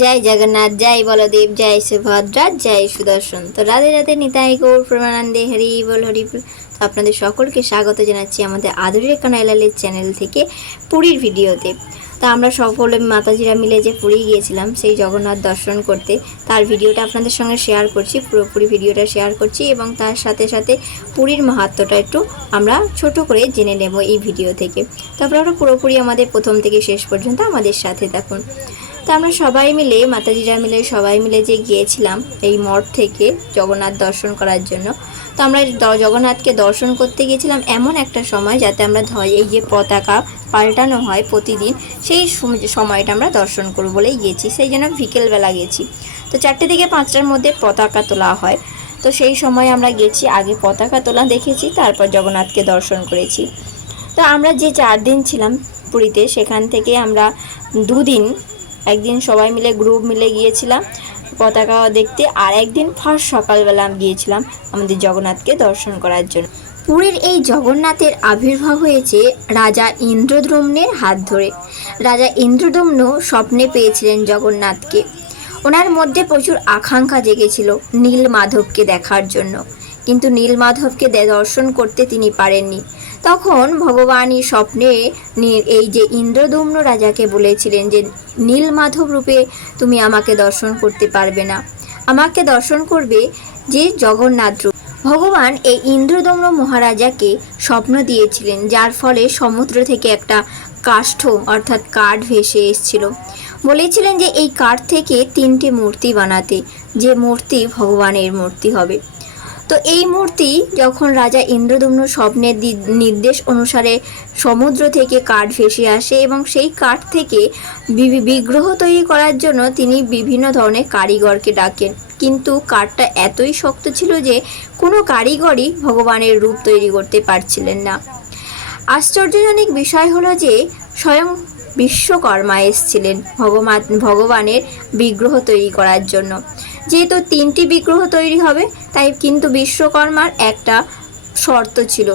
জয় জগন্নাথ, জয় বলদেব, জয় সুভদ্রা, জয় সুদর্শন। তো রাধে রাধে, নিতাই গৌর, প্রেমানন্দে, হরি বল, হরি তো আপনাদের সকলকে স্বাগত জানাচ্ছি আমাদের আদুরি কানাইলালের চ্যানেল থেকে পুরীর ভিডিওতে। তো আমরা সকলে মাতাজিরা মিলে যে পুরী গিয়েছিলাম, সেই জগন্নাথ দর্শন করতে, তার ভিডিওটা আপনাদের সঙ্গে শেয়ার করছি, পুরোপুরি ভিডিওটা শেয়ার করছি এবং তার সাথে সাথে পুরীর মাহাত্ম্যটা একটু আমরা ছোট করে জেনে নেব এই ভিডিও থেকে। তারপর আমরা পুরোপুরি আমাদের প্রথম থেকে শেষ পর্যন্ত আমাদের সাথে থাকুন। তো আমরা সবাই মিলে, মাতাজিরা মিলে সবাই মিলে যে গিয়েছিলাম এই মঠ থেকে জগন্নাথ দর্শন করার জন্য, তো আমরা জগন্নাথকে দর্শন করতে গিয়েছিলাম এমন একটা সময় যাতে আমরা ধ- এই যে পতাকা পাল্টানো হয় প্রতিদিন, সেই সময়টা আমরা দর্শন করব বলেই গিয়েছি। সেই জন্য বিকেলবেলা গেছি তো চারটে থেকে পাঁচটার মধ্যে পতাকা তোলা হয়। তো সেই সময় আমরা গেছি আগে পতাকা তোলা দেখেছি, তারপর জগন্নাথকে দর্শন করেছি। তো আমরা যে চার দিন ছিলাম পুরীতে, সেখান থেকে আমরা দুদিন একদিন সবাই মিলে গ্রুপ মিলে গিয়েছিলাম পতাকা দেখতে, আর একদিন ফার্স্ট সকালবেলা আমি গিয়েছিলাম আমাদের জগন্নাথকে দর্শন করার জন্য। পুরীর এই জগন্নাথের আবির্ভাব হয়েছে রাজা ইন্দ্রদ্রম্নের হাত ধরে। রাজা ইন্দ্রদ্রম্ন স্বপ্নে পেয়েছিলেন জগন্নাথকে। ওনার মধ্যে প্রচুর আকাঙ্ক্ষা জেগেছিল নীল মাধবকে দেখার জন্য। কিন্তু নীল মাধবকে দর্শন করতে তিনি পারেননি। তখন ভগবানই স্বপ্নে এই যে ইন্দ্রদম্ন রাজাকে বলেছিলেন যে নীল মাধব রূপে তুমি আমাকে দর্শন করতে পারবে না। আমাকে দর্শন করবে যে জগন্নাথ রূপ। ভগবান এই ইন্দ্রদম্ন মহারাজাকে স্বপ্ন দিয়েছিলেন, যার ফলে সমুদ্র থেকে একটা কাষ্ঠ, অর্থাৎ কাঠ ভেসে এসেছিল। বলেছিলেন যে, এই কাঠ থেকে তিনটি মূর্তি বানাতে, যে মূর্তি ভগবানের মূর্তি হবে। তো এই মূর্তি যখন রাজা ইন্দ্রদুম্ন স্বপ্নের নির্দেশ অনুসারে সমুদ্র থেকে কাঠ ভেসে আসে এবং সেই কাঠ থেকে বিগ্রহ তৈরি করার জন্য তিনি বিভিন্ন ধরনের কারিগরকে ডাকেন। কিন্তু কাঠটা এতই শক্ত ছিল যে কোনো কারিগরই ভগবানের রূপ তৈরি করতে পারছিলেন না। আশ্চর্যজনক বিষয় হলো যে স্বয়ং বিশ্বকর্মা এসেছিলেন ভগবান ভগবানের বিগ্রহ তৈরি করার জন্য। যেহেতু তিনটি বিগ্রহ তৈরি হবে তাই কিন্তু বিশ্বকর্মার একটা শর্ত ছিল।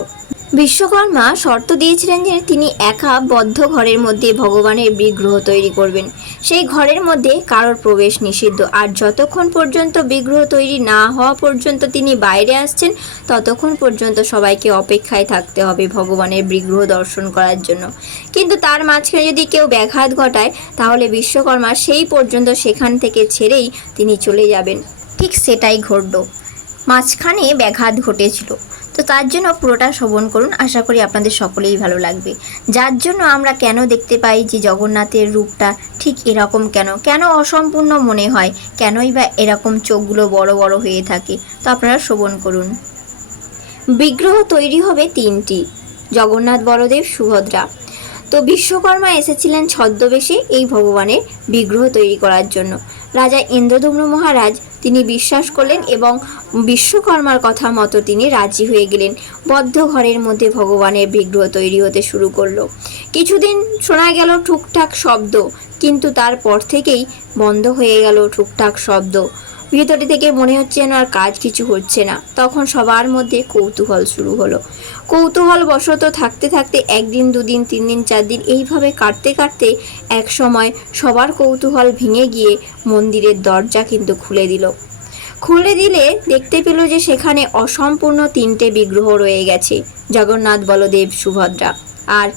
বিশ্বকর্মা শর্ত দিয়েছিলেন যে তিনি একা বদ্ধ ঘরের মধ্যে ভগবানের বিগ্রহ তৈরি করবেন। সেই ঘরের মধ্যে কারোর প্রবেশ নিষিদ্ধ। আর যতক্ষণ পর্যন্ত বিগ্রহ তৈরি না হওয়া পর্যন্ত তিনি বাইরে আসছেন, ততক্ষণ পর্যন্ত সবাইকে অপেক্ষায় থাকতে হবে ভগবানের বিগ্রহ দর্শন করার জন্য। কিন্তু তার মাঝখানে যদি কেউ ব্যাঘাত ঘটায়, তাহলে বিশ্বকর্মা সেই পর্যন্ত সেখান থেকে ছেড়েই তিনি চলে যাবেন। ঠিক সেটাই ঘটল। মাঝখানে ব্যাঘাত ঘটেছিল। তো তার জন্য পুরোটা শ্রবণ করুন। আশা করি আপনাদের সকলেই ভালো লাগবে। যার জন্য আমরা কেন দেখতে পাই যে জগন্নাথের রূপটা ঠিক এরকম কেন? কেন অসম্পূর্ণ মনে হয়? কেনই বা এরকম চোখগুলো বড় বড় হয়ে থাকে? তো আপনারা শ্রবণ করুন। বিগ্রহ তৈরি হবে তিনটি। জগন্নাথ বড়দেব, সুভদ্রা। তো বিশ্বকর্মা এসেছিলেন ছদ্মবেশে এই ভগবানের বিগ্রহ তৈরি করার জন্য। রাজা ইন্দ্রদম্ন মহারাজ তিনি বিশ্বাস করলেন এবং বিশ্বকর্মার কথা মতো তিনি রাজি হয়ে গেলেন। বদ্ধ ঘরের মধ্যে ভগবানের বিগ্রহ তৈরি হতে শুরু করল। কিছুদিন শোনা গেল টুকটাক শব্দ, কিন্তু তারপর থেকেই বন্ধ হয়ে গেল টুকটাক শব্দ। ভিতরে থেকে মনে হচ্ছে যেন আর কাজ কিছু হচ্ছে না। তখন সবার মধ্যে কৌতূহল শুরু হলো। কৌতূহল বশত থাকতে থাকতে একদিন, দুদিন তিন দিন চার দিন এইভাবে কাটতে কাটতে এক সময় সবার কৌতূহল ভেঙে গিয়ে মন্দিরের দরজা কিন্তু খুলে দিল। খুলে দিলে দেখতে পেল যে সেখানে অসম্পূর্ণ তিনটে বিগ্রহ রয়ে গেছে, জগন্নাথ, বলদেব, সুভদ্রা। আর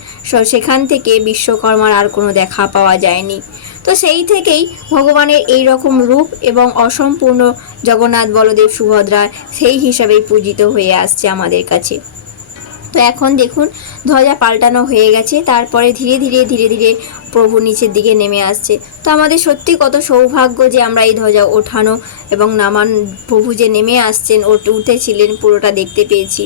সেখান থেকে বিশ্বকর্মার আর কোনো দেখা পাওয়া যায়নি। তো সেই থেকেই ভগবানের এই রকম রূপ এবং অসম্পূর্ণ জগন্নাথ বলদেব সুভদ্রা সেই হিসাবেই পূজিত হয়ে আসছে আমাদের কাছে। তো এখন দেখুন, ধ্বজা পাল্টানো হয়ে গেছে, তারপরে ধীরে ধীরে ধীরে ধীরে প্রভু নিচের দিকে নেমে আসছে। তো আমাদের সত্যি কত সৌভাগ্য যে আমরা এই ধ্বজা ওঠানো এবং নামান প্রভু যে নেমে আসছেন, ও উঠেছিলেন, পুরোটা দেখতে পেয়েছি।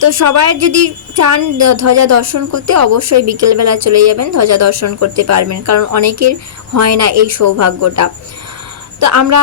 তো সবাই যদি চান ধ্বজা দর্শন করতে, অবশ্যই বিকেলবেলা চলে যাবেন, ধ্বজা দর্শন করতে পারবেন। কারণ অনেকের হয় না এই সৌভাগ্যটা। তো আমরা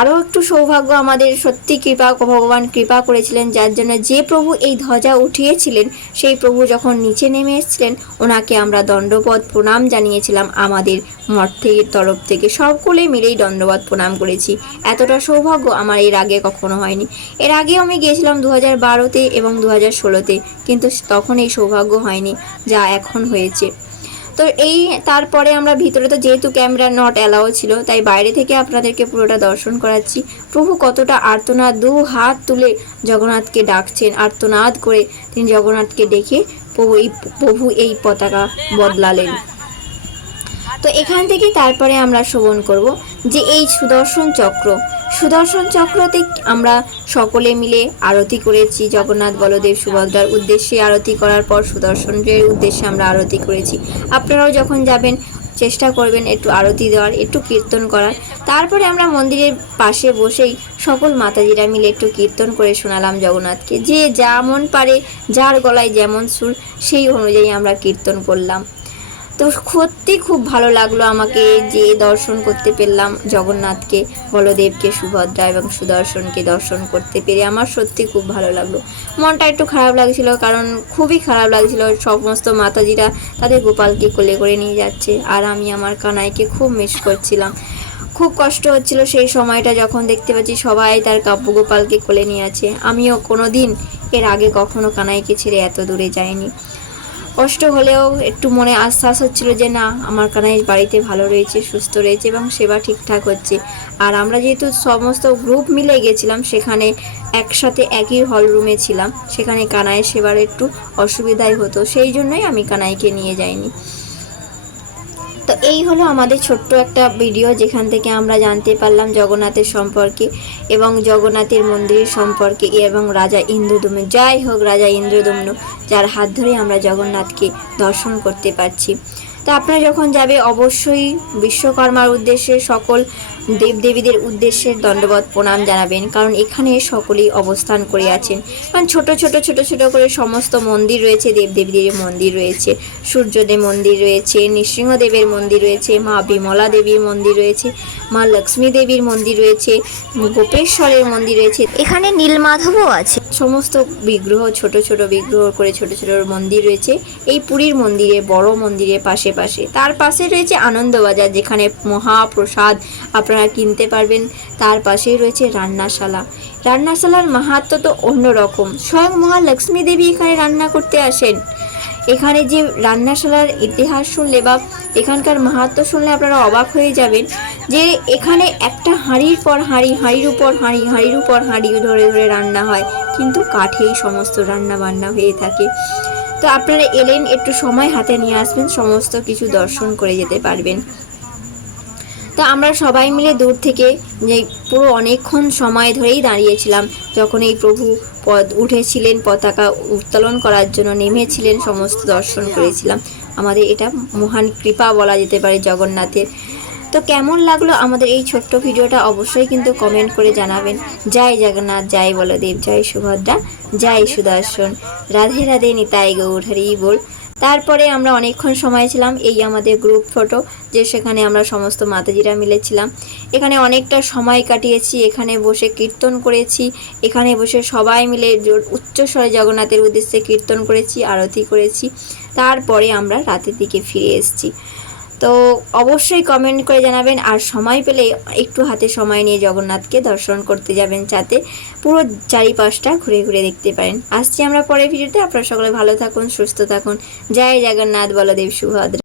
আরও একটু সৌভাগ্য আমাদের সত্যি কৃপা, ভগবান কৃপা করেছিলেন, যার জন্য যে প্রভু এই ধ্বজা উঠিয়েছিলেন, সেই প্রভু যখন নিচে নেমে এসেছিলেন, ওনাকে আমরা দণ্ডপদ প্রণাম জানিয়েছিলাম আমাদের মঠ থেকে তরফ থেকে। সকলে মিলেই দণ্ডপদ প্রণাম করেছি। এতটা সৌভাগ্য আমার এর আগে কখনো হয়নি। এর আগেও আমি গিয়েছিলাম দু হাজার বারোতে এবং দু হাজার ষোলোতে, কিন্তু তখন এই সৌভাগ্য হয়নি, যা এখন হয়েছে। তো এই তারপরে আমরা ভিতরে তো যেহেতু ক্যামেরা নট অ্যালাও ছিল, তাই বাইরে থেকে আপনাদেরকে পুরোটা দর্শন করাচ্ছি। প্রভু কতটা আর্তনাদ, দু হাত তুলে জগন্নাথকে ডাকছেন, আর্তনাদ করে তিনি জগন্নাথকে ডেকে প্রভু এই প্রভু এই পতাকা বদলালেন। তো এখান থেকে তারপরে আমরা শ্রবণ করব যে এই সুদর্শন চক্র সুদর্শন চক্রতে আমরা সকলে মিলে আরতি করেছি। জগন্নাথ বলদেব সুভদ্রার উদ্দেশ্যে আরতি করার পর সুদর্শনের উদ্দেশ্যে আমরা আরতি করেছি। আপনারাও যখন যাবেন, চেষ্টা করবেন একটু আরতি দেওয়ার, একটু কীর্তন করার। তারপরে আমরা মন্দিরের পাশে বসেই সকল মাতাজিরা মিলে একটু কীর্তন করে শোনালাম জগন্নাথকে। যে যেমন পারে, যার গলায় যেমন সুর, সেই অনুযায়ী আমরা কীর্তন করলাম। তো সত্যি খুব ভালো লাগল আমাকে যে দর্শন করতে পেলাম জগন্নাথকে, বলদেবকে, সুভদ্রা এবং সুদর্শনকে দর্শন করতে পেরে আমার সত্যি খুব ভালো লাগল। মনটা একটু খারাপ লাগছিল কারণ খুবই খারাপ লাগছিল। সমস্ত মাতাজিরা তাদের গোপালকে কোলে করে নিয়ে যাচ্ছে আর আমি আমার কানাইকে খুব মিস করছিলাম। খুব কষ্ট হচ্ছিল সেই সময়টা যখন দেখতে পাচ্ছি সবাই তার কাব্য গোপালকে কোলে নিয়ে আছে। আমিও কোনো দিন এর আগে কখনো কানাইকে ছেড়ে এত দূরে যাইনি। কষ্ট হলেও একটু মনে আশ্বাস হচ্ছিল যে না, আমার কানাই বাড়িতে ভালো রয়েছে, সুস্থ রয়েছে এবং সেবা ঠিকঠাক হচ্ছে। আর আমরা যেহেতু সমস্ত গ্রুপ মিলে গেছিলাম, সেখানে একসাথে একই হল রুমে ছিলাম। সেখানে কানাইয়ের সেবার একটু অসুবিধাই হতো, সেই জন্যই আমি কানাইকে নিয়ে যাইনি। তো এই হলো আমাদের ছোট্ট একটা ভিডিও যেখান থেকে আমরা জানতে পারলাম জগন্নাথের সম্পর্কে এবং জগন্নাথের মন্দিরের সম্পর্কে এবং রাজা ইন্দ্রদম্ন। যাই হোক, রাজা ইন্দ্রদম্ন, যার হাত ধরে আমরা জগন্নাথকে দর্শন করতে পারছি। তো আপনারা যখন যাবে, অবশ্যই বিশ্বকর্মার উদ্দেশ্যে সকল দেবদেবীদের উদ্দেশ্যে দণ্ডবত প্রণাম জানাবেন কারণ এখানে সকলেই অবস্থান করে আছেন। কারণ ছোট ছোট ছোট ছোট করে সমস্ত মন্দির রয়েছে দেবদেবীদের মন্দির রয়েছে সূর্যদেব মন্দির রয়েছে নৃসিংহদেবের মন্দির রয়েছে মা বিমলা দেবীর মন্দির রয়েছে মা লক্ষ্মী দেবীর মন্দির রয়েছে গোপেশ্বরের মন্দির রয়েছে। এখানে নীলমাধবও আছে। সমস্ত বিগ্রহ ছোট ছোট বিগ্রহ করে ছোট ছোট মন্দির রয়েছে। এই পুরীর মন্দিরে বড় মন্দিরের পাশে পাশে তার পাশে রয়েছে আনন্দবাজার যেখানে মহাপ্রসাদ আপনারা কিনতে পারবেন। তার পাশেই রয়েছে রান্নাশালা। রান্নাশালার মাহাত্ম তো অন্যরকম। স্বয়ং মহালক্ষ্মী দেবী এখানে রান্না করতে আসেন। এখানে যে রান্নাশালার ইতিহাস শুনলে বা এখানকার মাহাত্ম শুনলে আপনারা অবাক হয়ে যাবেন যে এখানে একটা হাঁড়ির পর হাঁড়ি, হাঁড়ির উপর হাঁড়ি, হাঁড়ির উপর হাঁড়ি ধরে ধরে রান্না হয়। কিন্তু কাঠেই সমস্ত রান্না বান্না হয়ে থাকে। তো আপনারা এলেন, একটু সময় হাতে নিয়ে আসবেন, সমস্ত কিছু দর্শন করে যেতে পারবেন। তো আমরা সবাই মিলে দূর থেকে যে পুরো অনেকক্ষণ সময় ধরেই দাঁড়িয়েছিলাম, যখন এই প্রভু পদ উঠেছিলেন, পতাকা উত্তোলন করার জন্য নেমেছিলেন, সমস্ত দর্শন করেছিলাম। আমাদের এটা মহান কৃপা বলা যেতে পারে জগন্নাথের। তো কেমন লাগল আমাদের এই ছোট্ট ভিডিওটা অবশ্যই কিন্তু কমেন্ট করে জানাবেন। জয় জগন্নাথ, জয় বলদেব, জয় সুভদ্রা, জয় সুদর্শন। রাধে রাধে নিতাই গৌর, হরি বল। তারপরে আমরা অনেকক্ষণ সময় ছিলাম এই আমাদের গ্রুপ ফটো যে সেখানে আমরা সমস্ত মাতাজিরা মিলেছিলাম এখানে অনেকটা সময় কাটিয়েছি, এখানে বসে কীর্তন করেছি, এখানে বসে সবাই মিলে উচ্চস্বরে জগন্নাথের উদ্দেশ্যে কীর্তন করেছি, আরতি করেছি। তারপরে আমরা রাতের দিকে ফিরে এসেছি। তো অবশ্যই কমেন্ট করে জানাবেন। আর সময় পেলে একটু হাতে সময় নিয়ে জগন্নাথকে দর্শন করতে যাবেন যাতে পুরো চারিপাশটা ঘুরে ঘুরে দেখতে পারেন। আসছি আমরা পরের ভিডিওতে। আপনারা সকলে ভালো থাকুন, সুস্থ থাকুন। জয় জগন্নাথ, বলদেব, সুভদ্রা।